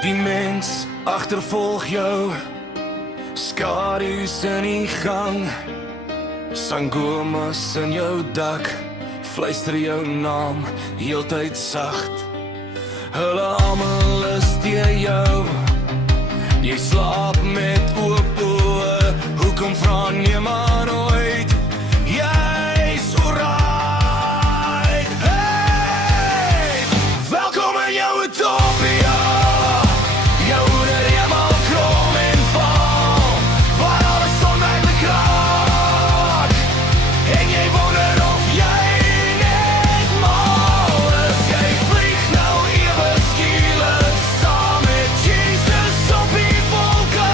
Die mens agtervolg jou, skadu's in die gang, sangomas in jou dak, fluister jou naam heeltyd sacht. Hulle almal is teen jou, jy slaap met oop oë, hoekom vra niemand nooit, jy's alright. Hey, welkom in jou utopia, jou hoeder helemaal krom en val, waar alles onduidelijk raak, en jy wonder of jy net mal is. Jy vlieg nou ewe skielik saam met Jesus op die wolke,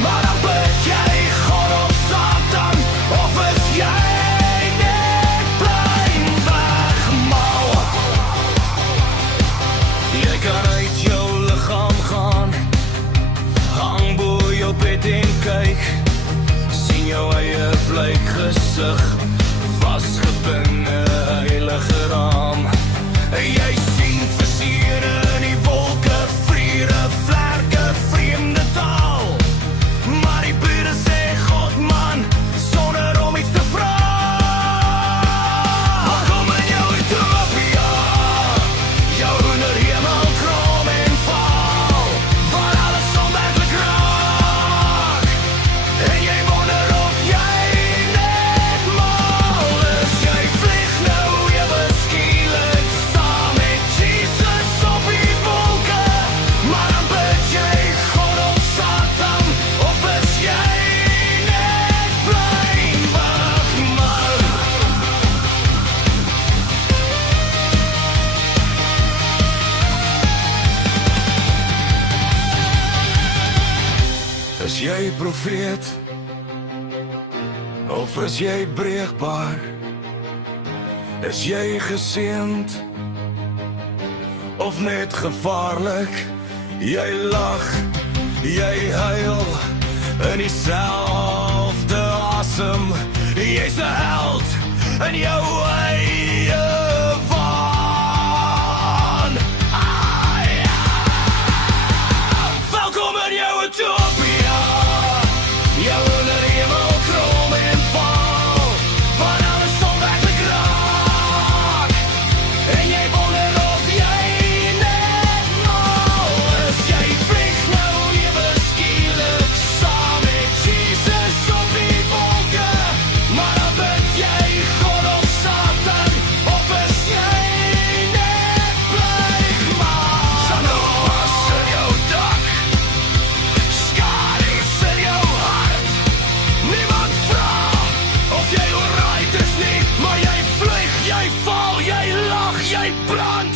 maar dan bid jy God of Satan, of is jy net blind wegmal? Jy kan uit jou lichaam gaan, hang bo jou bed en kyk, sien jou eie blyk gesig, vasgebind 'n heilige raam. Jy sien versiere in die wolke, vriere, vlerke, vreemde taal, maar die bure sê God man, sonder om iets te vra. Welkom in jou utopia, jou hoender helemaal krom en val, waar alles onwerkelijk raak, en jy wonder of jy net mal is. Jy vlieg nou ewe skielik saam met Jesus op die wolke, maar dan bid jy God of Satan, of is jy net blind wegmal? Is jy profeet, of is jy breekbaar? Is jy geseend, of net gevaarlik? Jy lag, jy huil, in dieselfde asem, jy's 'n held in jou eie waan. Welkom in jou utopia, jou hoender helemaal krom en val, waar alles onwerkelijk raak, en jy wonder of jy net mal is. Jy vlieg nou ewe skielik saam met Jesus op die wolke, maar dan bid jy God of Satan, of is jy net blyk mal? Sangomas in jou dak, skadu's in jou hart, niemand vra of jy alright is nie, maar jy vlieg, jy val, jy lag, jy brand.